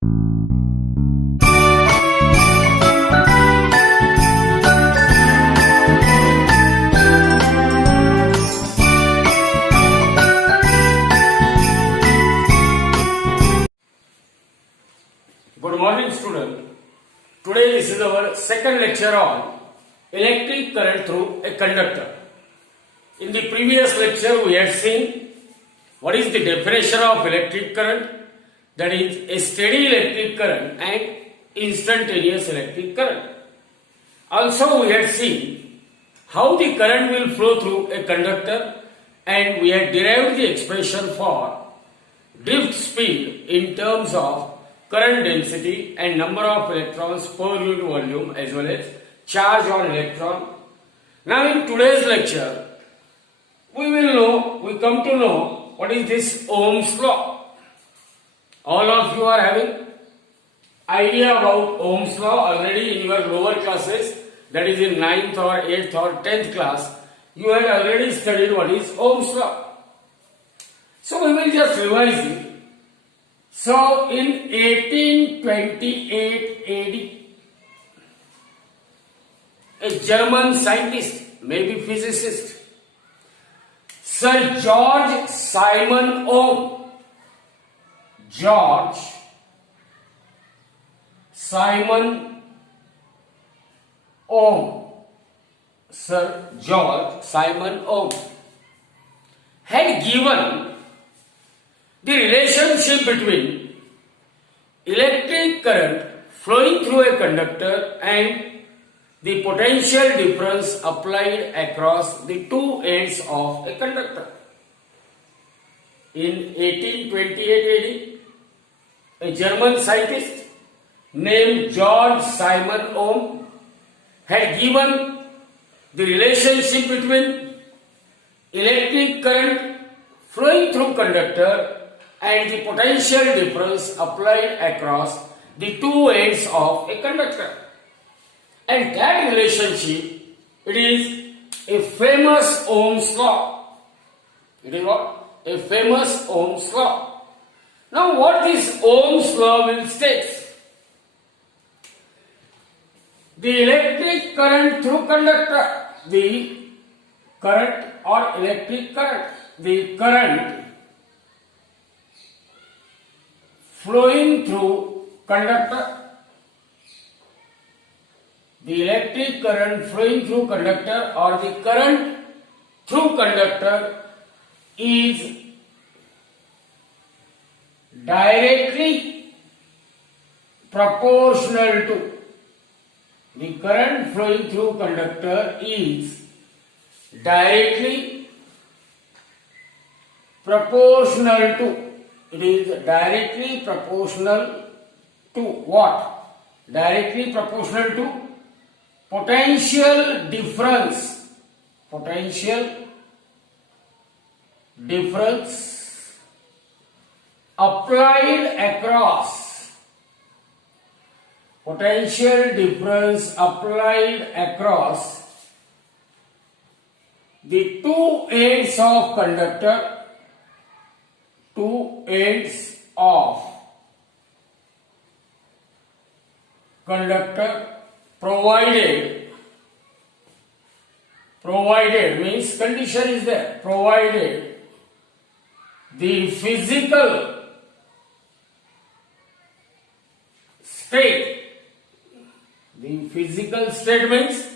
Good morning, student. Today this is our second lecture on electric current through a conductor. In the previous lecture we had seen what is the definition of electric current, that is a steady electric current and instantaneous electric current. Also we had seen how the current will flow through a conductor, and we had derived the expression for drift speed in terms of current density and number of electrons per unit volume as well as charge on electron. Now in today's lecture we come to know what is this Ohm's law. All of you are having idea about Ohm's law already in your lower classes, that is in 9th or 8th or 10th class. You had already studied what is Ohm's law. So we will just revise it. So in 1828 AD, a German scientist, maybe physicist, Sir George Simon Ohm, George Simon Ohm, Sir George Simon Ohm, had given the relationship between electric current flowing through a conductor and the potential difference applied across the two ends of a conductor. In 1828 AD, a German scientist named George Simon Ohm had given the relationship between electric current flowing through conductor and the potential difference applied across the two ends of a conductor. And that relationship, it is a famous Ohm's law. It is what? A famous Ohm's law. Now what this Ohm's law will state? The electric current through conductor, the current or electric current, the current flowing through conductor, the electric current flowing through conductor or the current through conductor is directly proportional to, the current flowing through conductor is directly proportional to, it is directly proportional to what? Directly proportional to potential difference applied across, potential difference applied across the two ends of conductor, two ends of conductor, provided means condition is there, provided the physical state means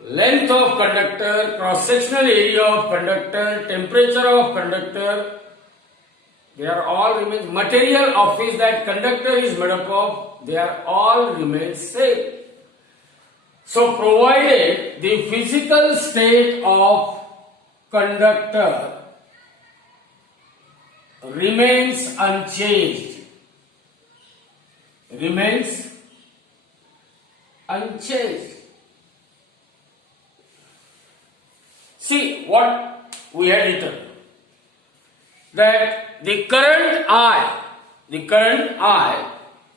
length of conductor, cross-sectional area of conductor, temperature of conductor, they are all remain, material of which that conductor is made up of, they are all remain same. So provided the physical state of conductor remains unchanged, See what we had written, that the current I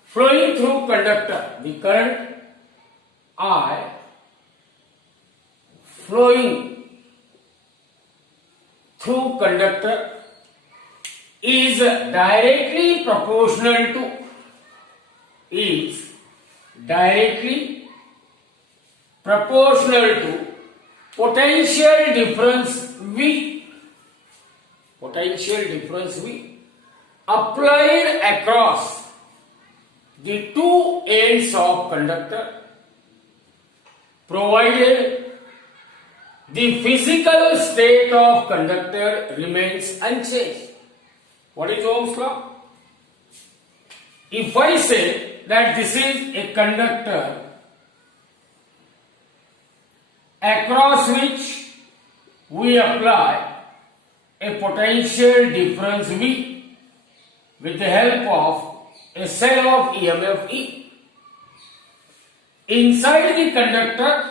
flowing through conductor, the current I flowing through conductor is directly proportional to is directly proportional to potential difference V. Potential difference V applied across the two ends of conductor, provided the physical state of conductor remains unchanged. What is Ohm's law? If I say that this is a conductor across which we apply a potential difference V with the help of a cell of EMF E. Inside the conductor,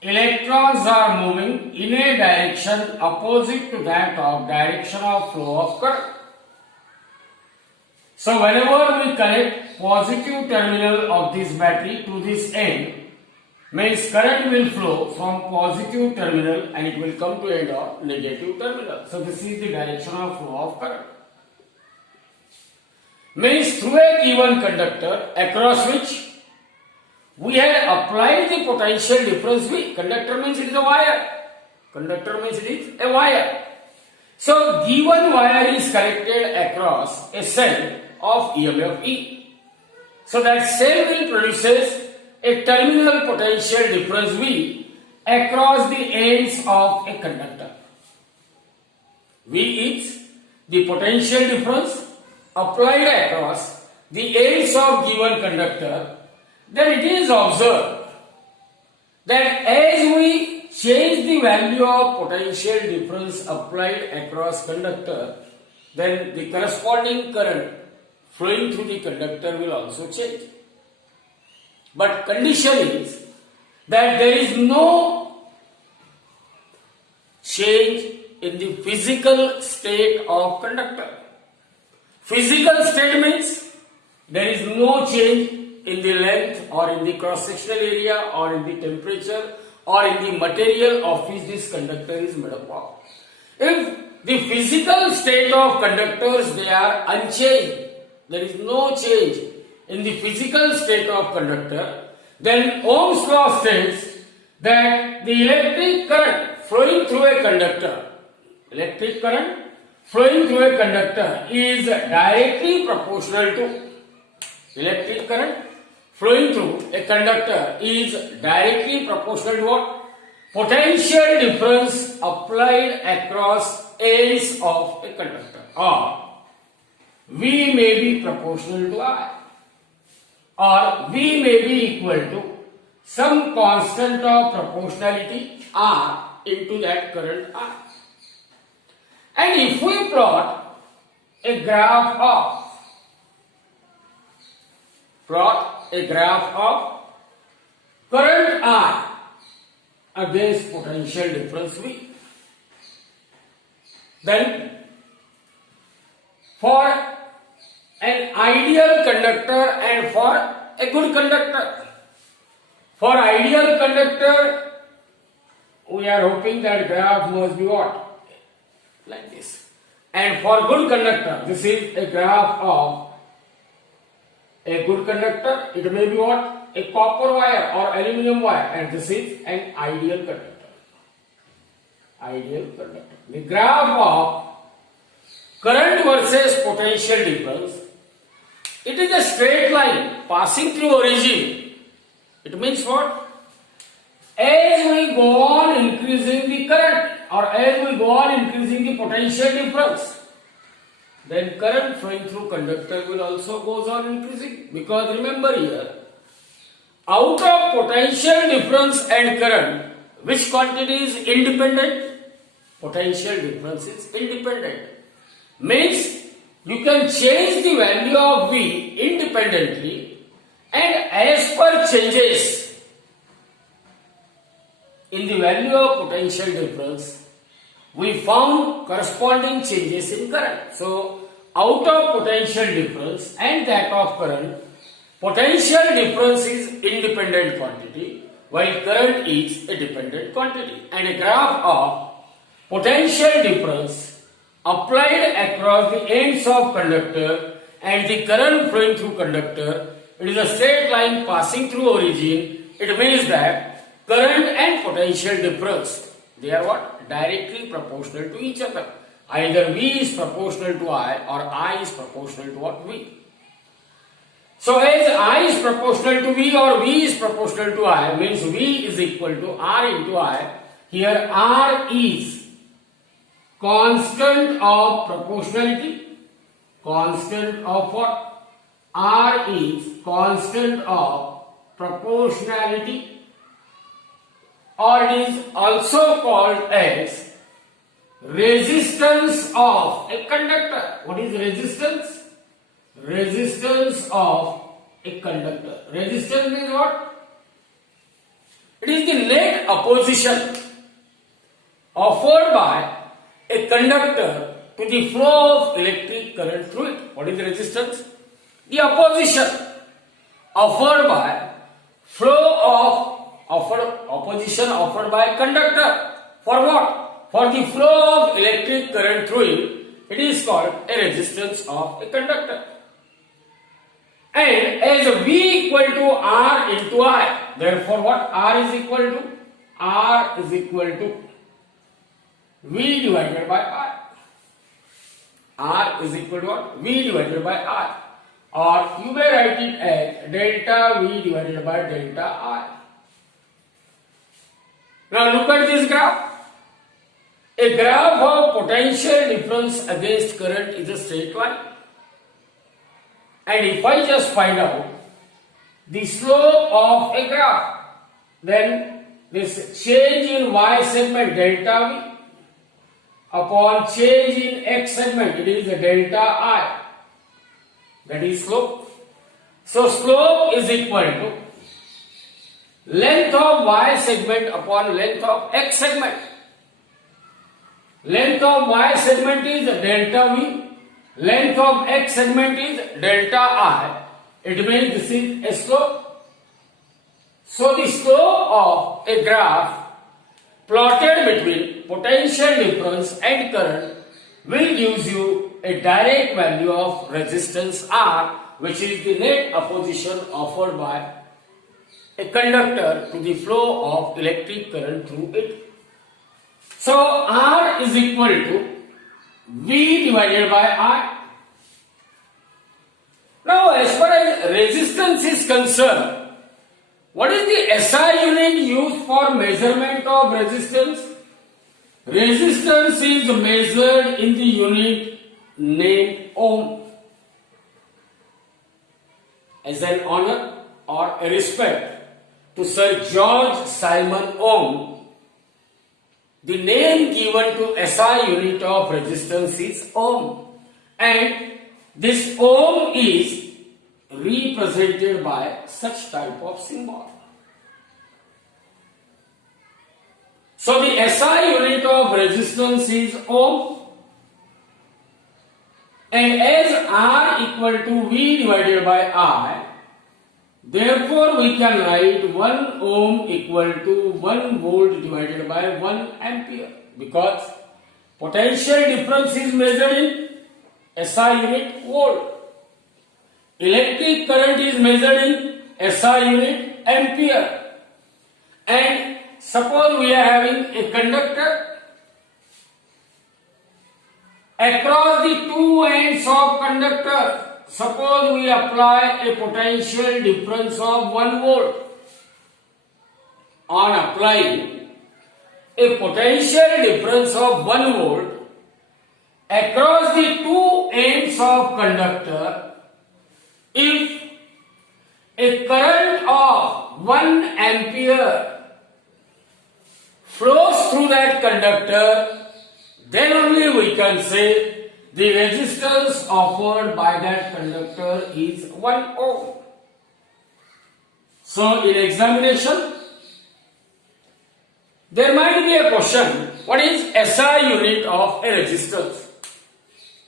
electrons are moving in a direction opposite to that of direction of flow of current. So whenever we connect positive terminal of this battery to this end, means current will flow from positive terminal and it will come to end of negative terminal. So this is the direction of flow of current. Means through a given conductor across which we had applied the potential difference V. Conductor means it is a wire. Conductor means it is a wire. So given wire is connected across a cell of EMF E. So that cell will produces a terminal potential difference V across the ends of a conductor. V is the potential difference applied across the ends of given conductor. Then it is observed that as we change the value of potential difference applied across conductor, then the corresponding current flowing through the conductor will also change. But condition is that there is no change in the physical state of conductor. Physical state means there is no change in the length or in the cross-sectional area or in the temperature or in the material of which this conductor is made up of. If the physical state of conductors, they are unchanged, there is no change in the physical state of conductor, then Ohm's law states that the electric current flowing through a conductor, is directly proportional to electric current flowing through a conductor is directly proportional to what? Potential difference applied across ends of a conductor, or V may be proportional to I, or V may be equal to some constant of proportionality R into that current I. And if we plot a graph of current I against potential difference V, then for an ideal conductor and for a good conductor. For ideal conductor, we are hoping that graph must be what? Like this. And for good conductor, this is a graph of a good conductor. It may be what? A copper wire or aluminum wire, and this is an ideal conductor. Ideal conductor. The graph of current versus potential difference, it is a straight line passing through origin. It means what? As we go on increasing the current, or as we go on increasing the potential difference, then current flowing through conductor will also goes on increasing. Because remember here, out of potential difference and current, which quantity is independent? Potential difference is independent. Means you can change the value of V independently, and as per changes in the value of potential difference, we found corresponding changes in current. So out of potential difference and that of current, potential difference is independent quantity while current is a dependent quantity. And a graph of potential difference applied across the ends of conductor and the current flowing through conductor, it is a straight line passing through origin. It means that current and potential difference, they are what? Directly proportional to each other. Either V is proportional to I or I is proportional to what? V. So as I is proportional to V or V is proportional to I, means V is equal to R into I. Here R is constant of proportionality. Constant of what? R is constant of proportionality, or it is also called as resistance of a conductor. What is resistance? Resistance of a conductor. Resistance means what? It is the net opposition offered by a conductor to the flow of electric current through it. What is the resistance? The opposition offered by opposition offered by a conductor. For what? For the flow of electric current through it. It is called a resistance of a conductor. And as V equal to R into I, therefore what? R is equal to V divided by I. R is equal to what? V divided by I. Or you may write it as delta V divided by delta I. Now look at this graph. A graph of potential difference against current is a straight line. And if I just find out the slope of a graph, then this change in Y segment delta V upon change in X segment, it is a delta I. That is slope. So slope is equal to length of Y segment upon length of X segment. Length of Y segment is delta V. Length of X segment is delta I. It means this is a slope. So the slope of a graph plotted between potential difference and current will give you a direct value of resistance R, which is the net opposition offered by a conductor to the flow of electric current through it. So R is equal to V divided by I. Now as far as resistance is concerned, what is the SI unit used for measurement of resistance? Resistance is measured in the unit named ohm. As an honor or a respect to Sir George Simon Ohm, the name given to SI unit of resistance is ohm, and this ohm is represented by such type of symbol. So the SI unit of resistance is ohm, and as R equal to V divided by I, therefore we can write 1 ohm equal to 1 volt divided by 1 ampere, because potential difference is measured in SI unit volt. Electric current is measured in SI unit ampere. And suppose we are having a conductor. Across the two ends of conductor, suppose we apply a potential difference of 1 volt. On applying a potential difference of 1 volt across the two ends of conductor, if a current of 1 ampere flows through that conductor, then only we can say the resistance offered by that conductor is 1 ohm. So in examination, there might be a question, what is SI unit of a resistance?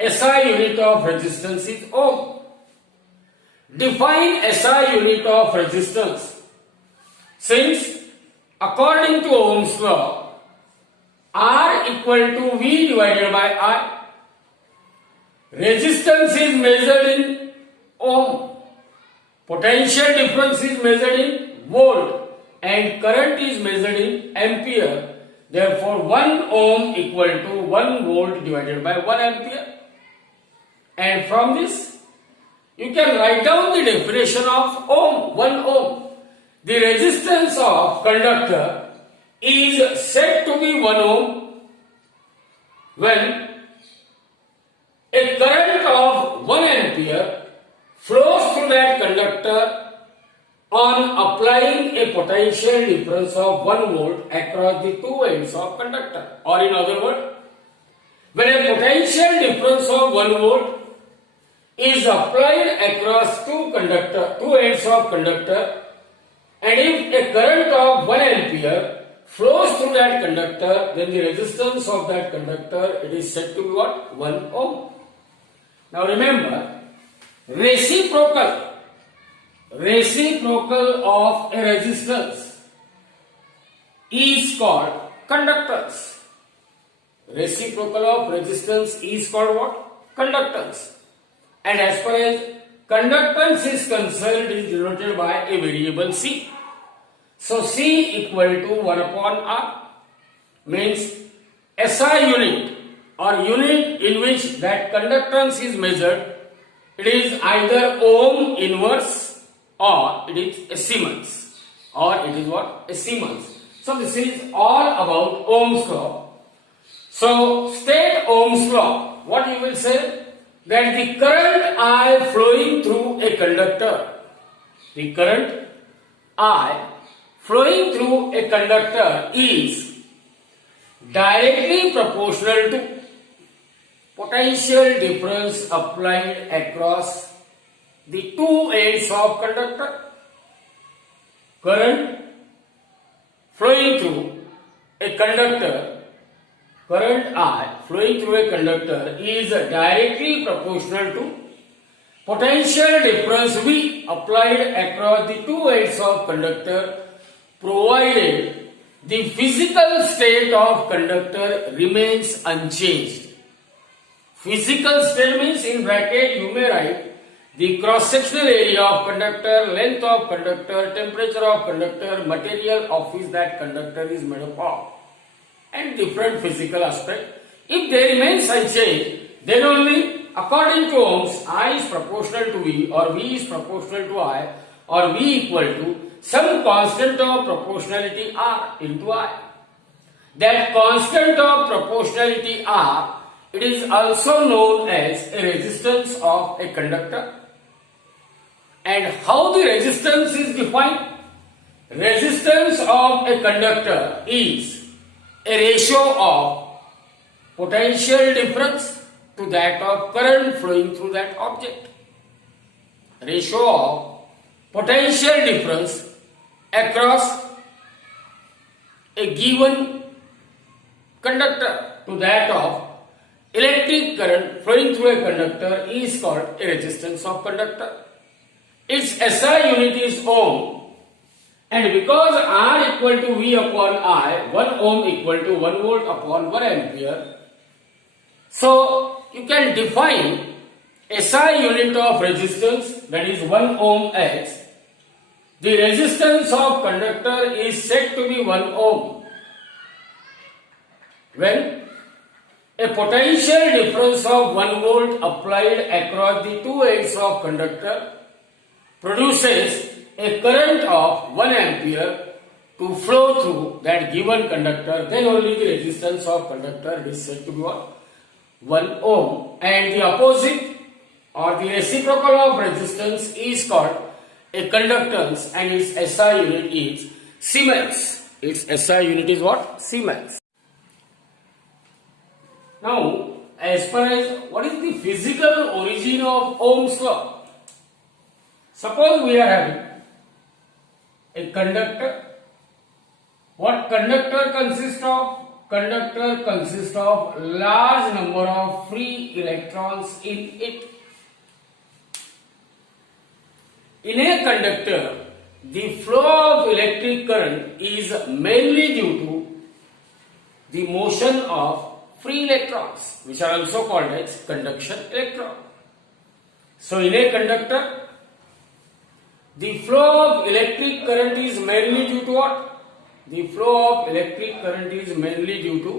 SI unit of resistance is ohm. Define SI unit of resistance. Since according to Ohm's law, R equal to V divided by I, resistance is measured in ohm, potential difference is measured in volt, and current is measured in ampere. Therefore, 1 ohm equal to 1 volt divided by 1 ampere. And from this, you can write down the definition of ohm, 1 ohm. The resistance of conductor is said to be 1 ohm when a current of 1 ampere flows through that conductor on applying a potential difference of 1 volt across the two ends of conductor. Or in other words, when a potential difference of 1 volt is applied across two ends of conductor, and if a current of 1 ampere flows through that conductor, then the resistance of that conductor, it is said to be what? 1 ohm. Now remember, reciprocal of a resistance is called conductance. Reciprocal of resistance is called what? Conductance. And as far as conductance is concerned, it is denoted by a variable C. So C equal to 1 upon R means SI unit or unit in which that conductance is measured, it is either ohm inverse or it is a Siemens, or it is what? A Siemens. So this is all about Ohm's law. So state Ohm's law. What you will say? That the current I flowing through a conductor, is directly proportional to potential difference applied across the two ends of conductor. Current flowing through a conductor, current I flowing through a conductor is directly proportional to potential difference V applied across the two ends of conductor, provided the physical state of conductor remains unchanged. Physical state means, in bracket you may write the cross-sectional area of conductor, length of conductor, temperature of conductor, material of which that conductor is made up of, and different physical aspect. If they remain unchanged, then only according to Ohms, I is proportional to V, or V is proportional to I, or V equal to some constant of proportionality R into I. That constant of proportionality R, it is also known as a resistance of a conductor. And how the resistance is defined? Resistance of a conductor is a ratio of potential difference to that of current flowing through that object. Ratio of potential difference across a given conductor to that of electric current flowing through a conductor is called a resistance of conductor. Its SI unit is ohm, and because R equal to V upon I, 1 ohm equal to 1 volt upon 1 ampere, so you can define SI unit of resistance, that is 1 ohm, as the resistance of conductor is said to be 1 ohm when a potential difference of 1 volt applied across the two ends of conductor produces a current of 1 ampere to flow through that given conductor, then only the resistance of conductor is said to be what? 1 ohm. And the opposite or the reciprocal of resistance is called a conductance, and its SI unit is Siemens. Its SI unit is what? Siemens. Now, as far as what is the physical origin of Ohm's law? Suppose we are having a conductor. What conductor consists of? Conductor consists of large number of free electrons in it. In a conductor, the flow of electric current is mainly due to the motion of free electrons, which are also called as conduction electron. So in a conductor, the flow of electric current is mainly due to what? The flow of electric current is mainly due to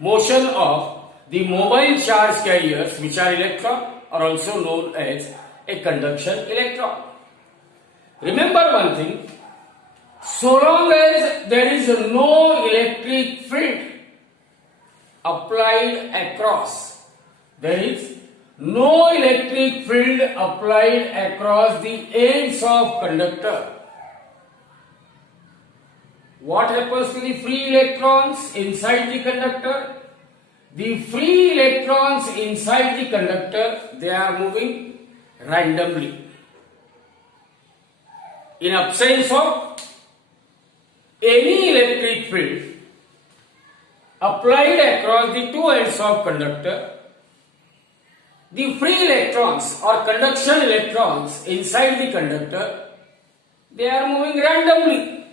motion of the mobile charge carriers, which are electron, are also known as a conduction electron. Remember one thing, so long as there is no electric field applied across, there is no electric field applied across the ends of conductor. What happens to the free electrons inside the conductor? The free electrons inside the conductor, they are moving randomly. In absence of any electric field applied across the two ends of conductor, the free electrons or conduction electrons inside the conductor, they are moving randomly.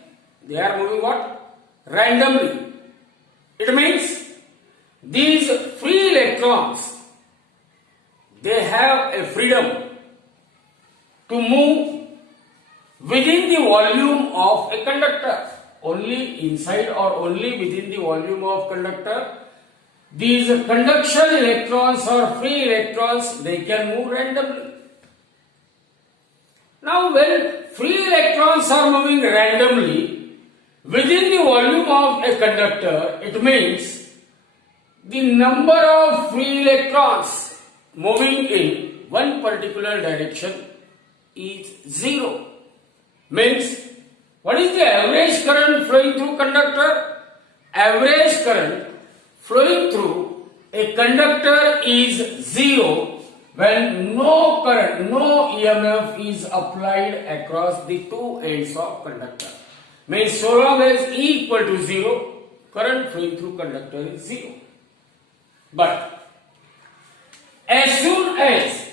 They are moving what? Randomly. It means these free electrons, they have a freedom to move within the volume of a conductor. Only inside or only within the volume of conductor, these conduction electrons or free electrons, they can move randomly. Now when free electrons are moving randomly within the volume of a conductor, it means the number of free electrons moving in one particular direction is zero. Means, what is the average current flowing through conductor? Average current flowing through a conductor is zero when no current, no EMF is applied across the two ends of conductor. Means so long as E equal to 0, current flowing through conductor is 0. But as soon as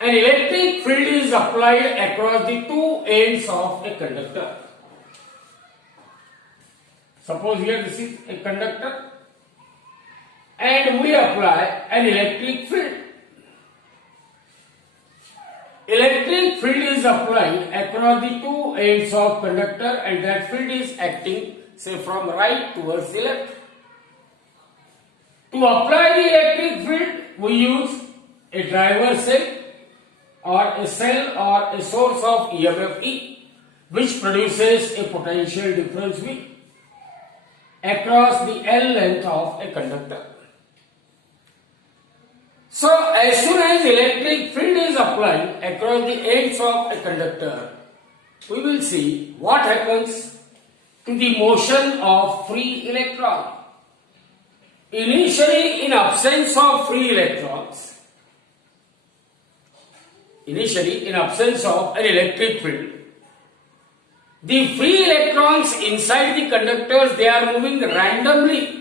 an electric field is applied across the two ends of a conductor, suppose here this is a conductor and we apply an electric field. Electric field is applied across the two ends of conductor and that field is acting, say, from right towards the left. To apply the electric field, we use a driver cell or a cell or a source of EMF E, which produces a potential difference V across the L length of a conductor. So, as soon as electric field is applied across the ends of a conductor, we will see what happens to the motion of free electron. Initially, in absence of free electrons, initially in absence of an electric field, the free electrons inside the conductors, they are moving randomly.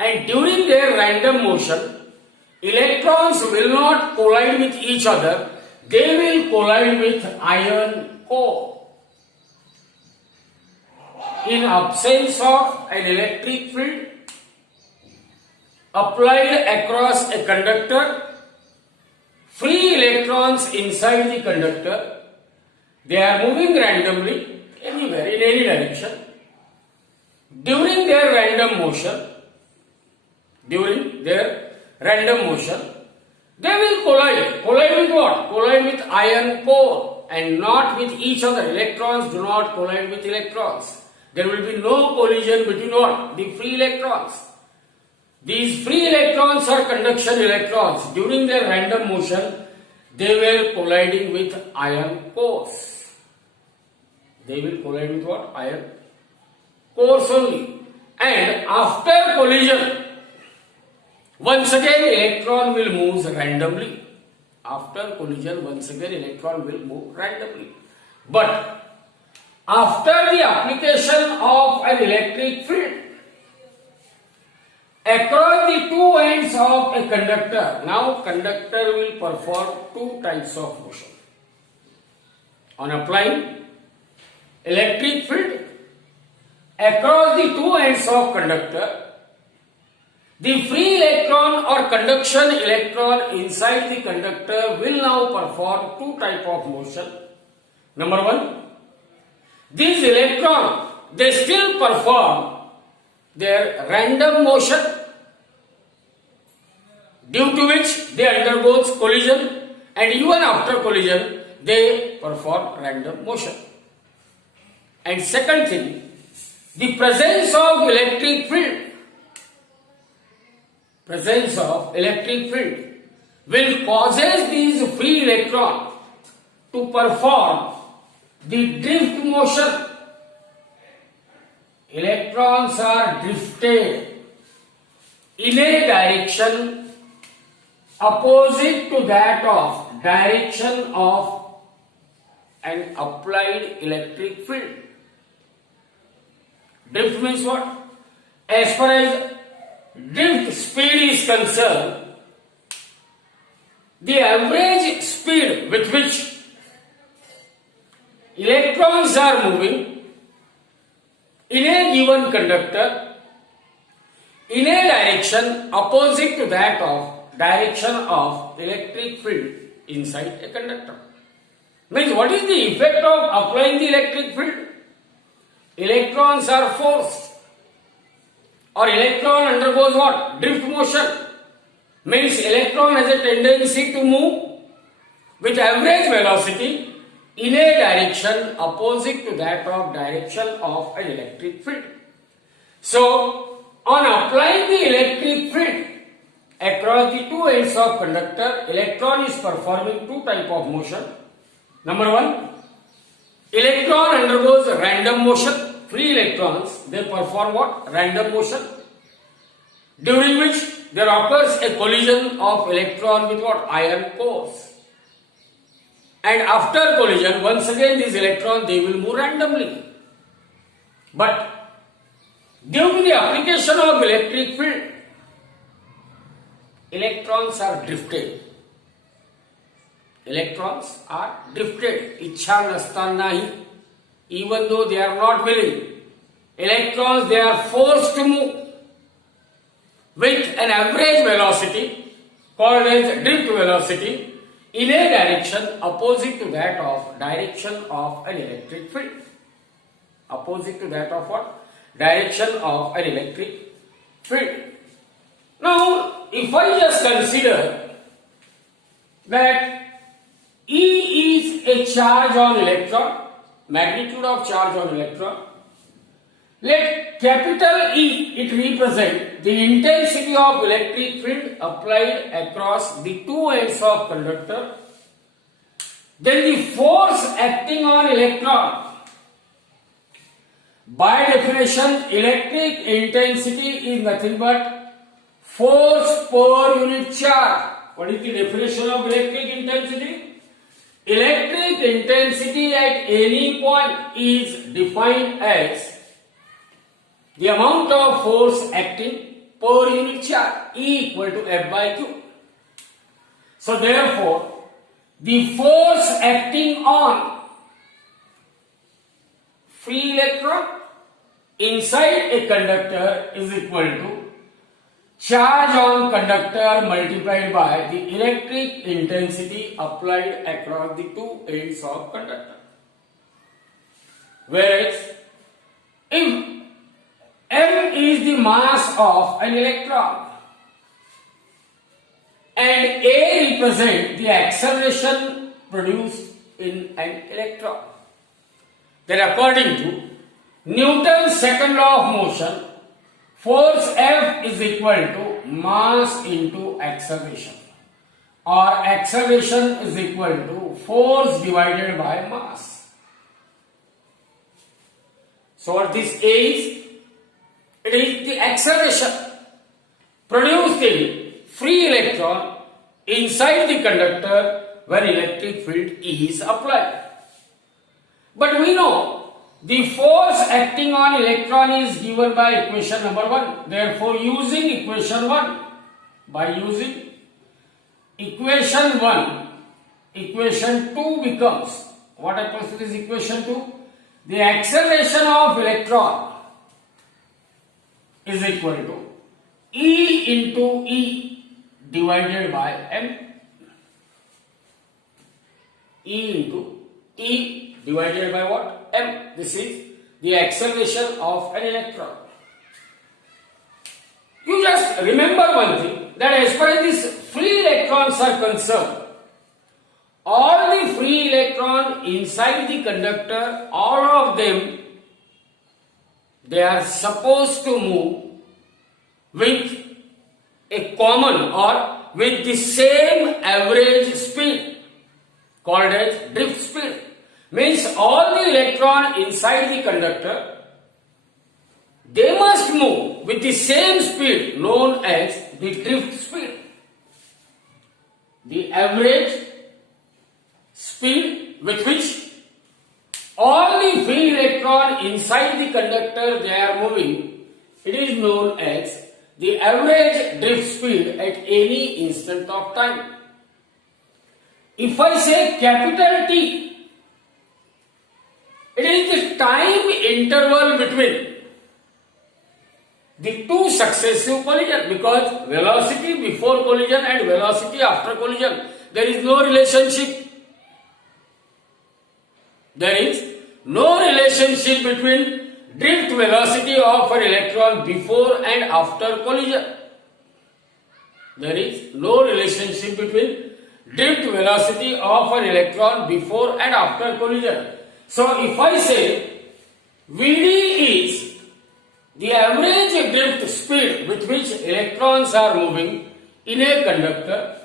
And during their random motion, electrons will not collide with each other, they will collide with iron core. In absence of an electric field applied across a conductor, free electrons inside the conductor, they are moving randomly anywhere, in any direction. During their random motion, they will collide. Collide with what? Collide with iron core and not with each other. Electrons do not collide with electrons. There will be no collision between what? The free electrons. These free electrons are conduction electrons. During their random motion, they were colliding with iron cores. They will collide with what? Iron cores only. And after collision, once again electron will move randomly. After collision, once again electron will move randomly. But after the application of an electric field across the two ends of a conductor, now conductor will perform two types of motion. On applying electric field, across the two ends of conductor, the free electron or conduction electron inside the conductor will now perform two type of motion. Number one, these electrons, they still perform their random motion, due to which they undergo collision, and even after collision they perform random motion. And second thing, the presence of electric field will causes these free electrons to perform the drift motion. Electrons are drifted in a direction opposite to that of direction of an applied electric field. Drift means what? As far as drift speed is concerned, the average speed with which electrons are moving in a given conductor in a direction opposite to that of direction of electric field inside a conductor. Means what is the effect of applying the electric field? Electrons are forced, or electron undergoes what? Drift motion. Means electron has a tendency to move with average velocity in a direction opposite to that of direction of an electric field. So, on applying the electric field across the two ends of conductor, electron is performing two type of motion. Number one, electron undergoes random motion. Free electrons, they perform what? Random motion, during which there occurs a collision of electron with what? Iron cores. And after collision, once again these electrons, they will move randomly. But due to the application of electric field, electrons are drifted. Electrons are drifted. Ichha nastanahi. Even though they are not willing, electrons, they are forced to move with an average velocity called as drift velocity in a direction opposite to that of direction of an electric field. Opposite to that of what? Direction of an electric field. Now, if I just consider that E is a charge on electron, magnitude of charge on electron, let capital E, it represent the intensity of electric field applied across the two ends of conductor. Then the force acting on electron. By definition, electric intensity is nothing but force per unit charge. What is the definition of electric intensity? Electric intensity at any point is defined as the amount of force acting per unit charge, E equal to F by Q. So therefore, the force acting on free electron inside a conductor is equal to charge on conductor multiplied by the electric intensity applied across the two ends of conductor. Whereas, if M is the mass of an electron and A represents the acceleration produced in an electron, then according to Newton's second law of motion, force F is equal to mass into acceleration, or acceleration is equal to force divided by mass. So what this is? It is the acceleration produced in free electron inside the conductor where electric field is applied. But we know the force acting on electron is given by equation number 1. Therefore, using equation 1, by using equation 1, equation 2 becomes, what happens to this equation 2? The acceleration of electron is equal to E into E divided by M. E into E divided by what? M. This is the acceleration of an electron. You just remember one thing, that as far as these free electrons are concerned, all the free electrons inside the conductor, all of them, they are supposed to move with a common or with the same average speed called as drift speed. Means all the electrons inside the conductor, they must move with the same speed known as the drift speed. The average speed with which all the free electrons inside the conductor they are moving, it is known as the average drift speed at any instant of time. If I say capital T, it is the time interval between the two successive collisions, because velocity before collision and velocity after collision, there is no relationship. There is no relationship between drift velocity of an electron before and after collision. There is no relationship between drift velocity of an electron before and after collision. So if I say Vd is the average drift speed with which electrons are moving in a conductor,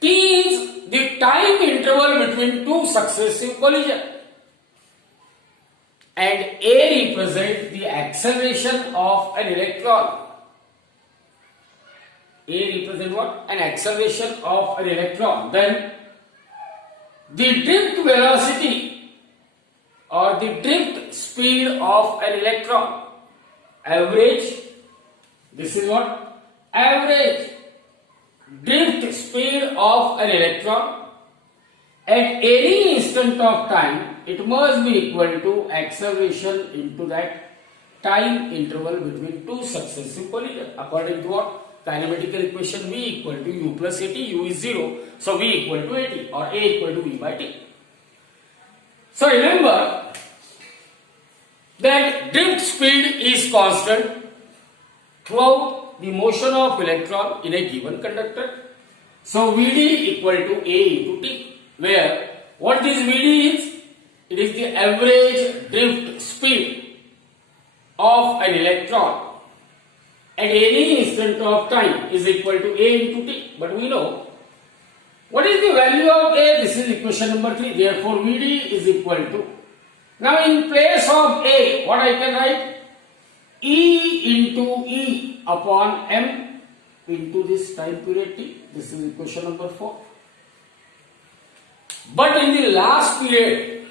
T is the time interval between two successive collisions, and A represents the acceleration of an electron. A represents what? An acceleration of an electron. Then the drift velocity or the drift speed of an electron, average, this is what? Average drift speed of an electron at any instant of time, it must be equal to acceleration into that time interval between two successive collisions. According to what? Kinematical equation, V equal to U plus AT, U is 0, so V equal to AT or A equal to V by T. So remember that drift speed is constant throughout the motion of electron in a given conductor. So Vd equal to A into T, where what this Vd is? It is the average drift speed of an electron at any instant of time is equal to A into T. But we know what is the value of A? This is equation number 3. Therefore Vd is equal to, now in place of A, what I can write? E into E upon M into this time period T. This is equation number 4. But in the last period,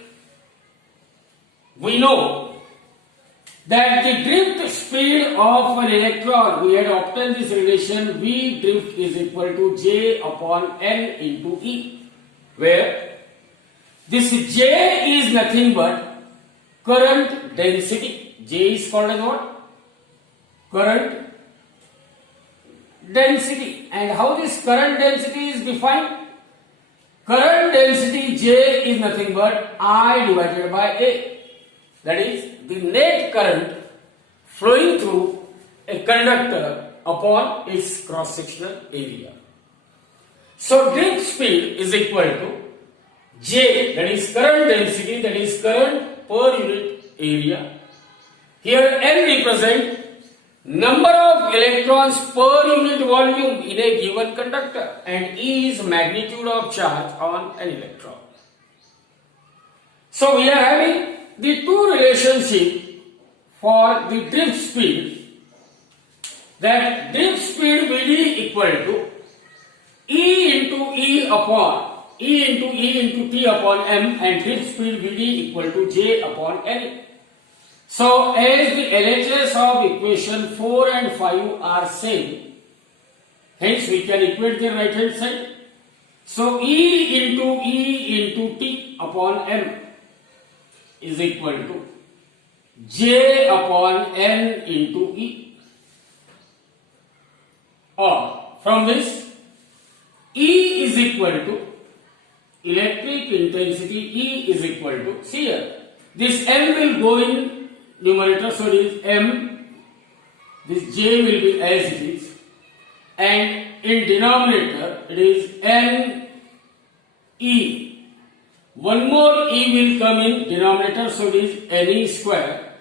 we know that the drift speed of an electron, we had obtained this relation V drift is equal to J upon N into E, where this J is nothing but current density. J is called as what? Current density. And how this current density is defined? Current density J is nothing but I divided by A. That is the net current flowing through a conductor upon its cross-sectional area. So drift speed is equal to J, that is current density, that is current per unit area. Here N represents number of electrons per unit volume in a given conductor, and E is magnitude of charge on an electron. So we are having the two relationships for the drift speed, that drift speed Vd equal to E into E upon E into E into T upon M, and drift speed Vd equal to J upon N. So as the LHS of equation 4 and 5 are same, hence we can equate the right hand side. So E into T upon M is equal to J upon N into E. or from this E is equal to electric intensity. E is equal to, see here, this M will go in numerator, so it is M, this J will be as it is, and in denominator it is N E. One more E will come in denominator, so it is Ne square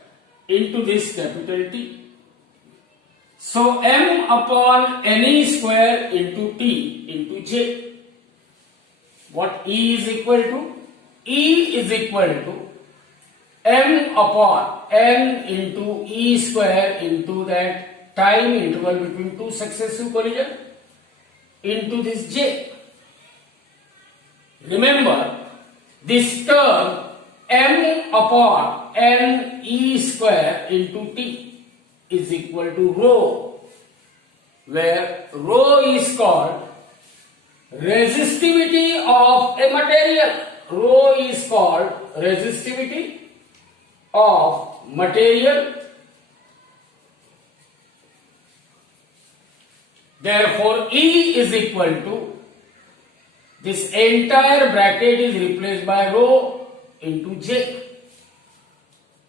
into this capital T. So M upon Ne square into T into J. What E is equal to? E is equal to M upon N into E square into that time interval between two successive collisions into this J. Remember, this term M upon N E square into T is equal to rho, where rho is called resistivity of a material. Rho is called resistivity of material. Therefore, E is equal to, this entire bracket is replaced by rho into J.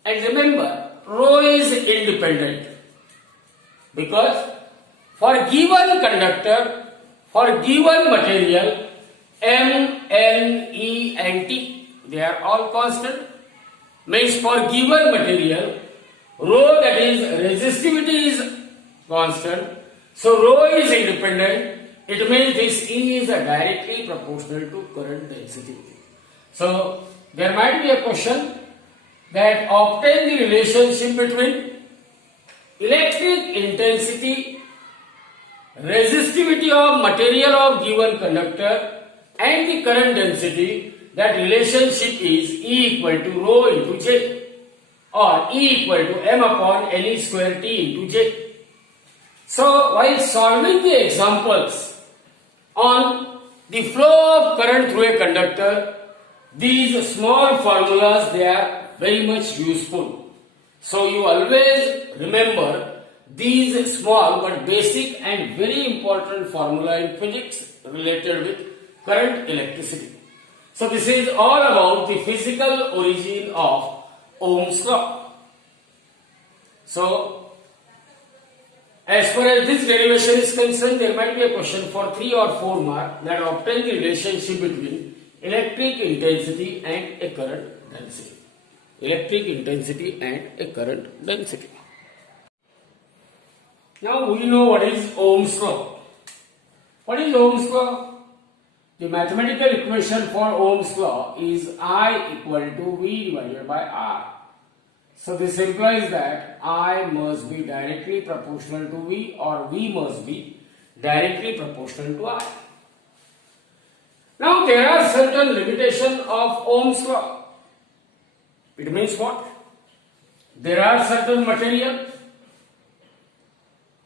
And remember, rho is independent because for given conductor, for given material, M, N, E and T, they are all constant. Means for given material, rho, that is resistivity, is constant. So rho is independent. It means this E is directly proportional to current density. So there might be a question that obtain the relationship between electric intensity, resistivity of material of given conductor and the current density. That relationship is E equal to rho into J, or E equal to M upon Ne square T into J. So while solving the examples on the flow of current through a conductor, these small formulas, they are very much useful. So you always remember these small but basic and very important formula in physics related with current electricity. So this is all about the physical origin of Ohm's law. So as far as this derivation is concerned, there might be a question for 3 or 4 marks that obtain the relationship between electric intensity and a current density. Electric intensity and a current density. Now we know what is Ohm's law. What is Ohm's law? The mathematical equation for Ohm's law is I equal to V divided by R. So this implies that I must be directly proportional to V, or V must be directly proportional to I. Now there are certain limitations of Ohm's law. It means what? There are certain material,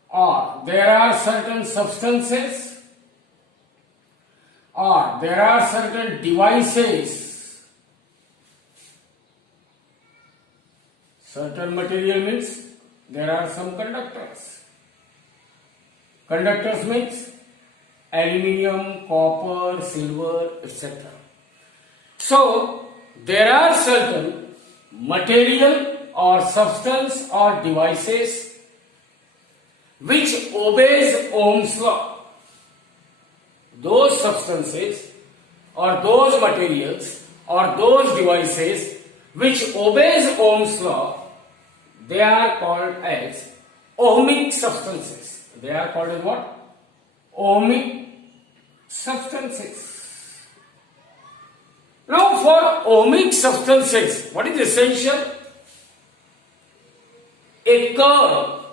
or there are certain substances, or there are certain devices. Certain material means there are some conductors. Conductors means aluminium, copper, silver, etc. So there are certain material or substance or devices which obeys Ohm's law. Those substances or those materials or those devices which obeys Ohm's law, they are called as ohmic substances. They are called as what? Ohmic substances. Now for ohmic substances, what is essential? A curve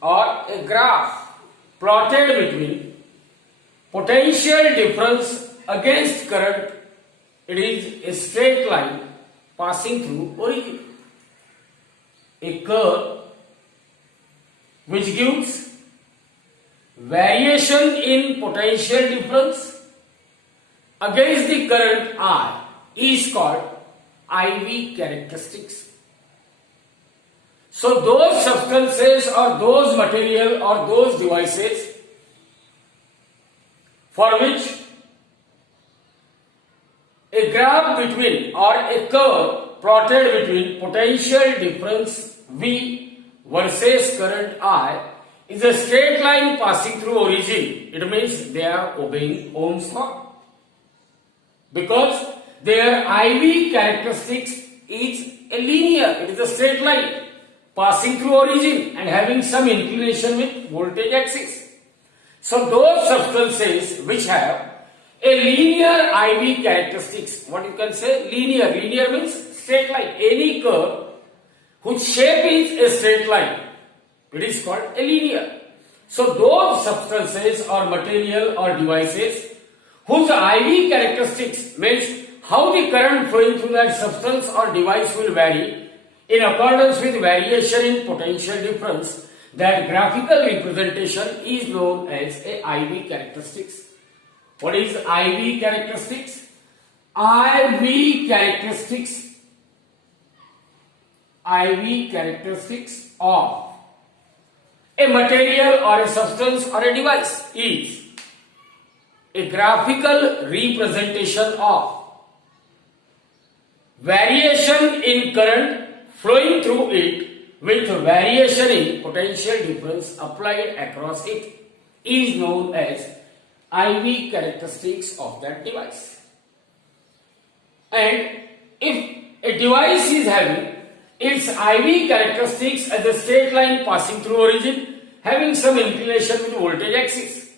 or a graph plotted between potential difference against current. It is a straight line passing through origin. A curve which gives variation in potential difference against the current I is called IV characteristics. So those substances or those material or those devices for which a graph between or a curve plotted between potential difference V versus current I is a straight line passing through origin. It means they are obeying Ohm's law because their IV characteristics is a linear. It is a straight line passing through origin and having some inclination with voltage axis. So those substances which have a linear IV characteristics, what you can say, linear means straight line, any curve whose shape is a straight line, it is called a linear. So those substances or material or devices whose IV characteristics means how the current flowing through that substance or device will vary in accordance with variation in potential difference, that graphical representation is known as a IV characteristics. What is IV characteristics? IV characteristics of a material or a substance or a device is a graphical representation of variation in current flowing through it with variation in potential difference applied across it is known as IV characteristics of that device. And if a device is having its IV characteristics as a straight line passing through origin, having some inclination with voltage axis,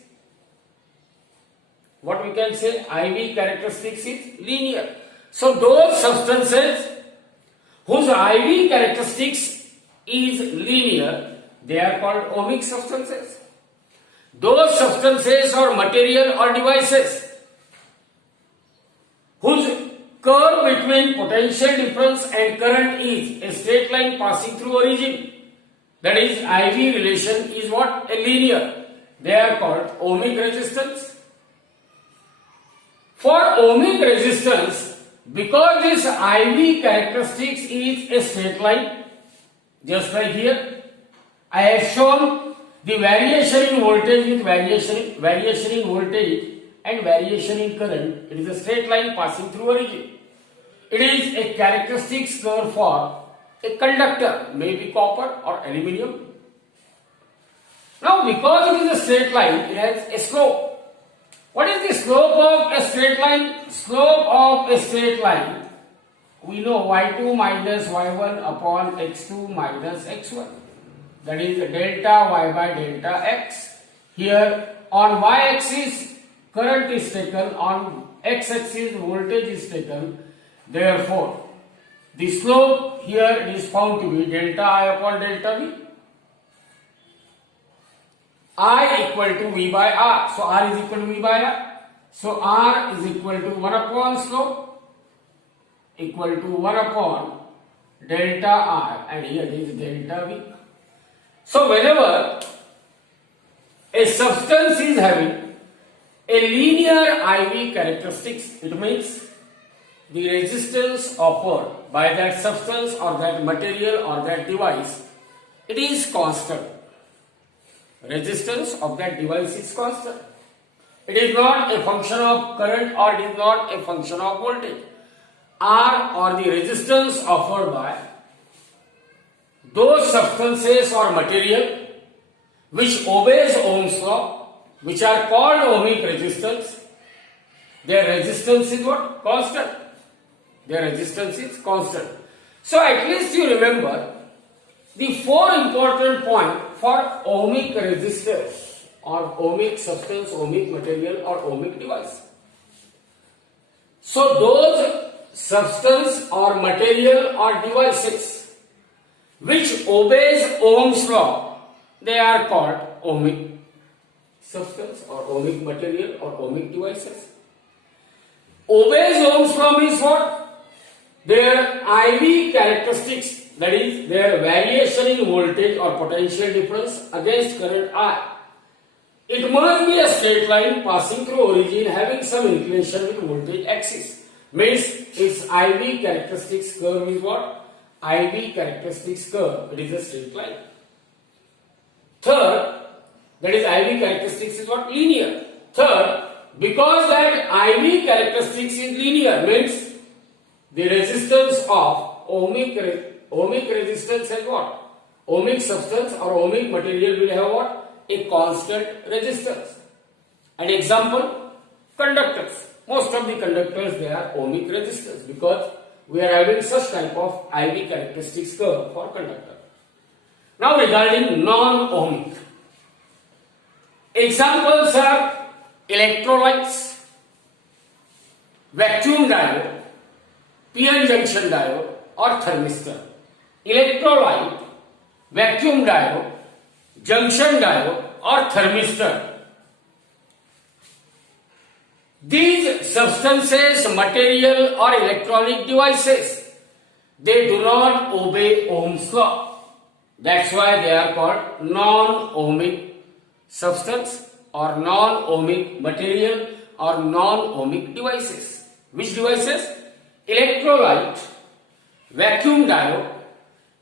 what we can say, IV characteristics is linear. So those substances whose IV characteristics is linear, they are called ohmic substances. Those substances or material or devices whose curve between potential difference and current is a straight line passing through origin, that is IV relation is what? A linear. They are called ohmic resistance. For ohmic resistance, because this IV characteristics is a straight line, just like here, I have shown the variation in voltage with variation in voltage and variation in current. It is a straight line passing through origin. It is a characteristics curve for a conductor, maybe copper or aluminium. Now, because it is a straight line, it has a slope. What is the slope of a straight line? Slope of a straight line, we know y2 minus y1 upon x2 minus x1. That is delta y by delta x. Here on y-axis current is taken, on x-axis voltage is taken. Therefore, the slope here is found to be delta I upon delta V. I equal to V by R. So R is equal to V by R. So R is equal to 1 upon slope equal to 1 upon delta R, and here is delta V. So whenever a substance is having a linear IV characteristics, it means the resistance offered by that substance or that material or that device, it is constant. Resistance of that device is constant. It is not a function of current or it is not a function of voltage. R, or the resistance offered by those substances or material which obeys Ohm's law, which are called ohmic resistance, their resistance is what? Constant. Their resistance is constant. So at least you remember the four important points for ohmic resistors or ohmic substance, ohmic material or ohmic device. So those substance or material or devices which obeys Ohm's law, they are called ohmic substance or ohmic material or ohmic devices. Obeys Ohm's law means what? Their IV characteristics, that is their variation in voltage or potential difference against current I. It must be a straight line passing through origin having some inclination with voltage axis. Means its IV characteristics curve is what? IV characteristics curve. It is a straight line. Third, that is IV characteristics is what? Linear. Third, Because that IV characteristics is linear, means the resistance of ohmic resistance has what? Ohmic substance or ohmic material will have what? A constant resistance. An example, conductors. Most of the conductors, they are ohmic resistance because we are having such type of IV characteristics curve for conductor. Now regarding non-ohmic. Examples are electrolytes, vacuum diode, p-n junction diode or thermistor. Electrolyte, vacuum diode, junction diode or thermistor. These substances, material or electronic devices, they do not obey Ohm's law. That's why they are called non-ohmic substance or non-ohmic material or non-ohmic devices. Which devices? Electrolyte, vacuum diode,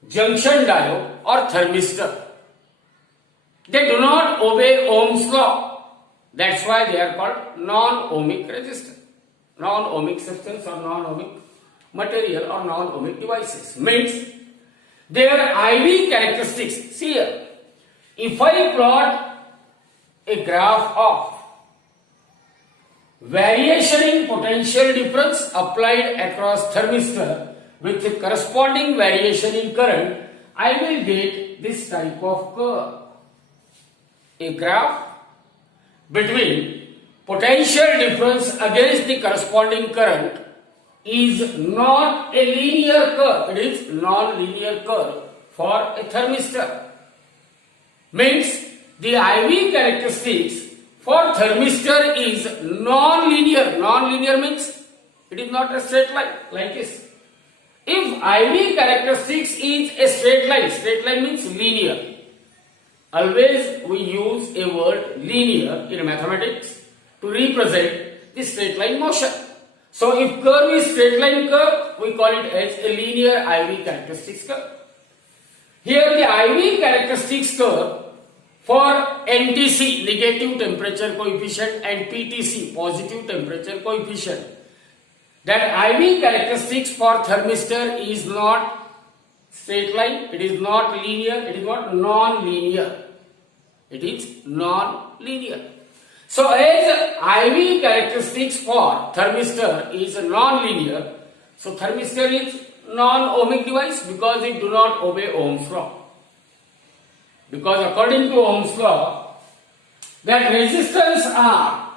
junction diode or thermistor. They do not obey Ohm's law. That's why they are called non-ohmic resistor, non-ohmic substance or non-ohmic material or non-ohmic devices. Means their IV characteristics. See here, if I plot a graph of variation in potential difference applied across thermistor with the corresponding variation in current, I will get this type of curve. A graph between potential difference against the corresponding current is not a linear curve. It is non-linear curve for a thermistor. Means the IV characteristics for thermistor is non-linear. Non-linear means it is not a straight line like this. If IV characteristics is a straight line means linear. Always we use a word linear in mathematics to represent the straight line motion. So if curve is straight line curve, we call it as a linear IV characteristics curve. Here the IV characteristics curve for NTC, negative temperature coefficient, and PTC, positive temperature coefficient. That IV characteristics for thermistor is not straight line, it is not linear, it is not non-linear. It is non-linear. So as IV characteristics for thermistor is non-linear, so thermistor is non-ohmic device because it do not obey Ohm's law. Because according to Ohm's law, that resistance R,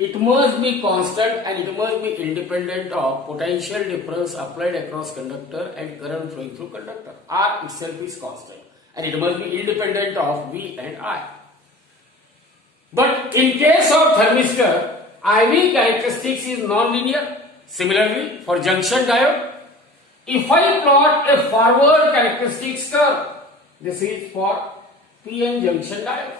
it must be constant and it must be independent of potential difference applied across conductor and current flowing through conductor. R itself is constant and it must be independent of V and I. But in case of thermistor, IV characteristics is non-linear. Similarly, for junction diode, if I plot a forward characteristics curve, this is for PN junction diode.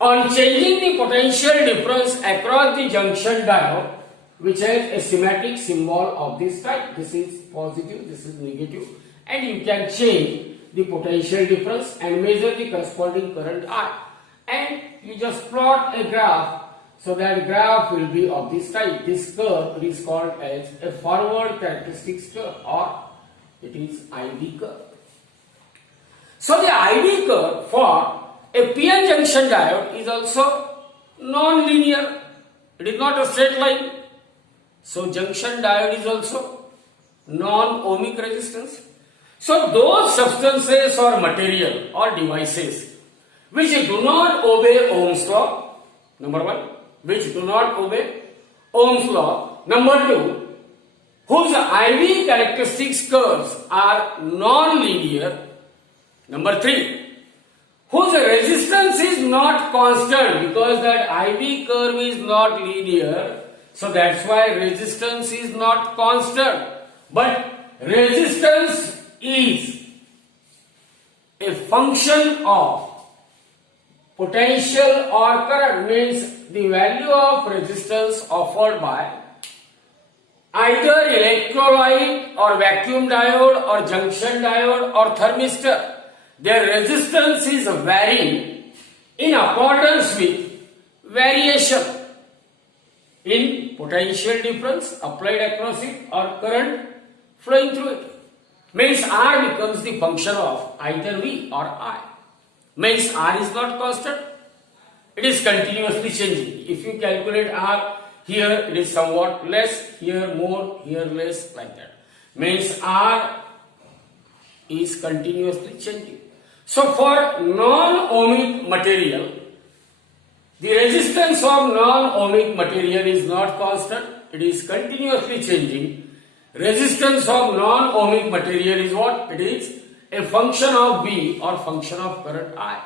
On changing the potential difference across the junction diode, which has a schematic symbol of this type, this is positive, this is negative, and you can change the potential difference and measure the corresponding current I. And you just plot a graph, so that graph will be of this type. This curve is called as a forward characteristics curve, or it is IV curve. So the IV curve for a PN junction diode is also non-linear. It is not a straight line. So junction diode is also non-ohmic resistance. So those substances or material or devices which do not obey Ohm's law, number one, which do not obey Ohm's law, number two, whose IV characteristics curves are non-linear, number three, whose resistance is not constant because that IV curve is not linear, so that's why resistance is not constant, but resistance is a function of potential or current, means the value of resistance offered by either electrolyte or vacuum diode or junction diode or thermistor. Their resistance is varying in accordance with variation in potential difference applied across it or current flowing through it. Means R becomes the function of either V or I. Means R is not constant. It is continuously changing. If you calculate R, here it is somewhat less, here more, here less, like that. Means R is continuously changing. So for non-ohmic material, the resistance of non-ohmic material is not constant, it is continuously changing. Resistance of non-ohmic material is what? It is a function of V or function of current I.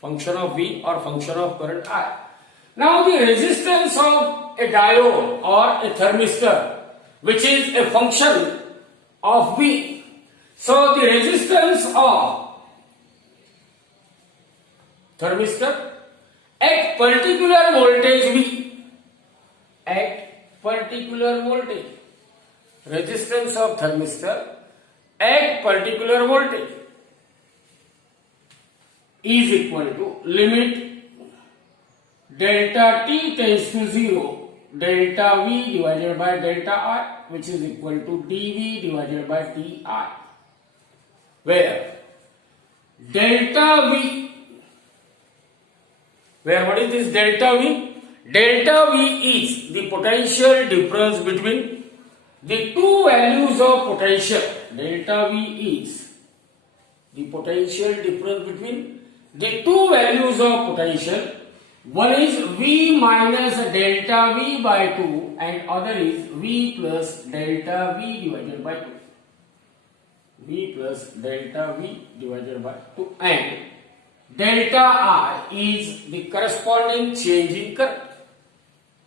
Function of V or function of current I. Now the resistance of a diode or a thermistor, which is a function of V. So the resistance of thermistor at particular voltage V, at particular voltage, resistance of thermistor at particular voltage is equal to limit delta T tends to 0, delta V divided by delta I, which is equal to dV divided by Ti, where delta V, where what is this delta V? Delta V is the potential difference between the two values of potential. Delta V is the potential difference between the two values of potential. One is V minus delta V by 2 and other is V plus delta V divided by 2. V plus delta V divided by 2, and delta I is the corresponding change in current.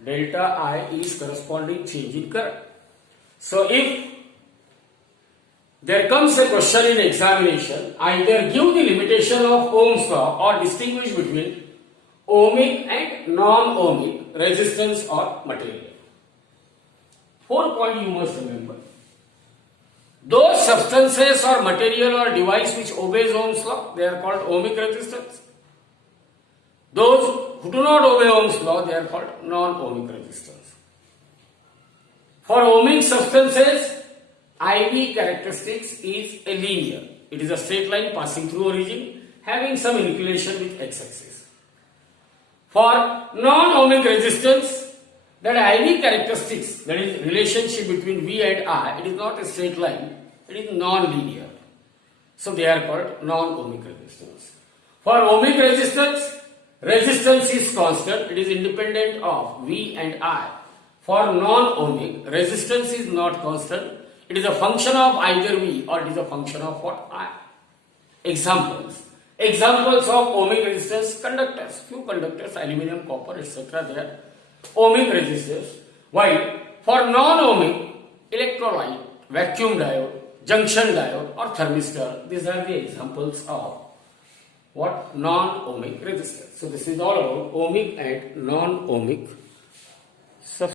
Delta I is corresponding change in current. So if there comes a question in examination, either give the limitation of Ohm's law or distinguish between ohmic and non-ohmic resistance or material. 4 point you must remember. Those substances or material or device which obeys Ohm's law, they are called ohmic resistance. Those who do not obey Ohm's law, they are called non-ohmic resistance. For ohmic substances, IV characteristics is a linear. It is a straight line passing through origin, having some inclination with x-axis. For non-ohmic resistance, that IV characteristics, that is relationship between V and I, it is not a straight line, it is non-linear. So they are called non-ohmic resistance. For ohmic resistance, resistance is constant, it is independent of V and I. For non-ohmic, resistance is not constant, it is a function of either V or it is a function of what? I. Examples. Examples of ohmic resistance: conductors. Few conductors, aluminum, copper, etc. they are ohmic resistors. While for non-ohmic, electrolyte, vacuum diode, junction diode or thermistor, these are the examples of what? Non-ohmic resistors. So this is all about ohmic and non-ohmic